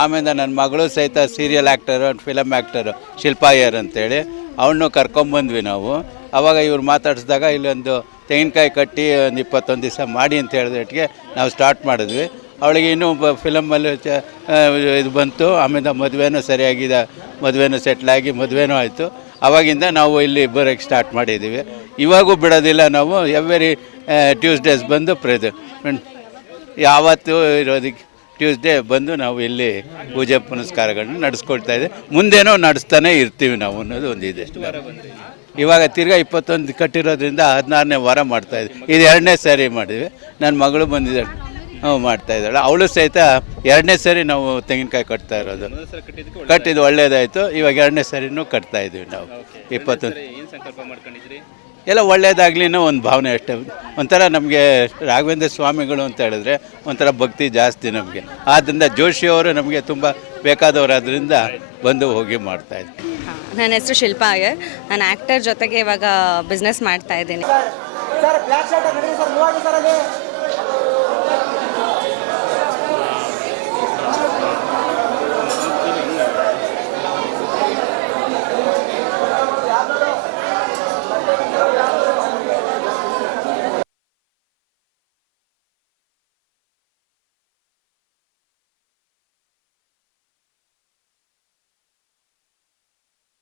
ಆಮೇಲೆ ನನ್ನ ಮಗಳು ಸಹಿತ serial actor film actor Shilpa Iyer ಅಂತೇಳಿ. ಅವನು ಕರ್ಕೊಂಬಂದ್ವಿ ನಾವು. ಅವಾಗ ಇವ್ರು ಮಾತಾಡಿಸಿದಾಗ ಇಲ್ಲೊಂದು ತೆಂಗಿನಕಾಯಿ ಕಟ್ಟಿ ಒಂದು ಇಪ್ಪತ್ತೊಂದು ದಿವಸ ಮಾಡಿ ಅಂತ ಹೇಳಿದಟ್ಟಿಗೆ ನಾವು ಸ್ಟಾರ್ಟ್ ಮಾಡಿದ್ವಿ. ಅವಳಿಗೆ ಇನ್ನೂ ಬ ಫಿಲಮಲ್ಲಿ ಚ ಇದು ಬಂತು. ಆಮೇಲೆ ಮದುವೆನೂ ಸರಿಯಾಗಿದೆ. ಮದುವೆನೂ ಸೆಟ್ಲಾಗಿ ಮದುವೆನೂ ಆಯಿತು. ಅವಾಗಿಂದ ನಾವು ಇಲ್ಲಿ ಬರೋಕ್ಕೆ ಸ್ಟಾರ್ಟ್ ಮಾಡಿದ್ದೀವಿ. ಇವಾಗೂ ಬಿಡೋದಿಲ್ಲ ನಾವು. ಎವ್ರಿ ಟ್ಯೂಸ್ಡೇಸ್ ಬಂದು ಪ್ರೆದು ಯಾವತ್ತೂ ಇರೋದಕ್ಕೆ ಟ್ಯೂಸ್ಡೇ ಬಂದು ನಾವು ಇಲ್ಲಿ ಪೂಜೆ ಪುನಸ್ಕಾರಗಳನ್ನ ನಡೆಸ್ಕೊಳ್ತಾ ಇದೆ ಮುಂದೇನೋ ನಡೆಸ್ತಾನೆ ಇರ್ತೀವಿ ನಾವು ಅನ್ನೋದು ಒಂದಿದೆ ಇವಾಗ ತಿರ್ಗಾ ಇಪ್ಪತ್ತೊಂದು ಕಟ್ಟಿರೋದ್ರಿಂದ ಹದಿನಾರನೇ ವಾರ ಮಾಡ್ತಾ ಇದೆ ಎರಡನೇ ಸಾರಿ ಮಾಡಿದ್ವಿ. ನನ್ನ ಮಗಳು ಬಂದಿದ್ದಾಳೆ. ಹ್ಞೂ ಮಾಡ್ತಾ ಇದ್ದಾಳೆ. ಅವಳು ಸಹಿತ ಎರಡನೇ ಸಾರಿ ನಾವು ತೆಂಗಿನಕಾಯಿ ಕಟ್ತಾ ಇರೋದು. ಕಟ್ಟಿದ್ದು ಒಳ್ಳೇದಾಯಿತು. ಇವಾಗ ಎರಡನೇ ಸಾರಿನೂ ಕಟ್ತಾ ಇದ್ದೀವಿ ನಾವು. ಇಪ್ಪತ್ತೊಂದು. ಎಲ್ಲ ಒಳ್ಳೆಯದಾಗಲಿ ಅನ್ನೋ ಒಂದು ಭಾವನೆ ಅಷ್ಟೇ ಒಂಥರ ನಮಗೆ ರಾಘವೇಂದ್ರ ಸ್ವಾಮಿಗಳು ಅಂತ ಹೇಳಿದ್ರೆ ಒಂಥರ ಭಕ್ತಿ ಜಾಸ್ತಿ ನಮಗೆ ಆದ್ದರಿಂದ ಜೋಶಿಯವರು ನಮಗೆ ತುಂಬ ಬೇಕಾದವರಾದ್ರಿಂದ ಬಂದು ಹೋಗಿ ಮಾಡ್ತಾ ಇದ್ವಿ ನನ್ನ ಹೆಸರು ಶಿಲ್ಪಾ ಅಯ್ಯರ್ ನಾನು ಆ್ಯಕ್ಟರ್ ಜೊತೆಗೆ ಇವಾಗ ಬಿಸ್ನೆಸ್ ಮಾಡ್ತಾ ಇದ್ದೀನಿ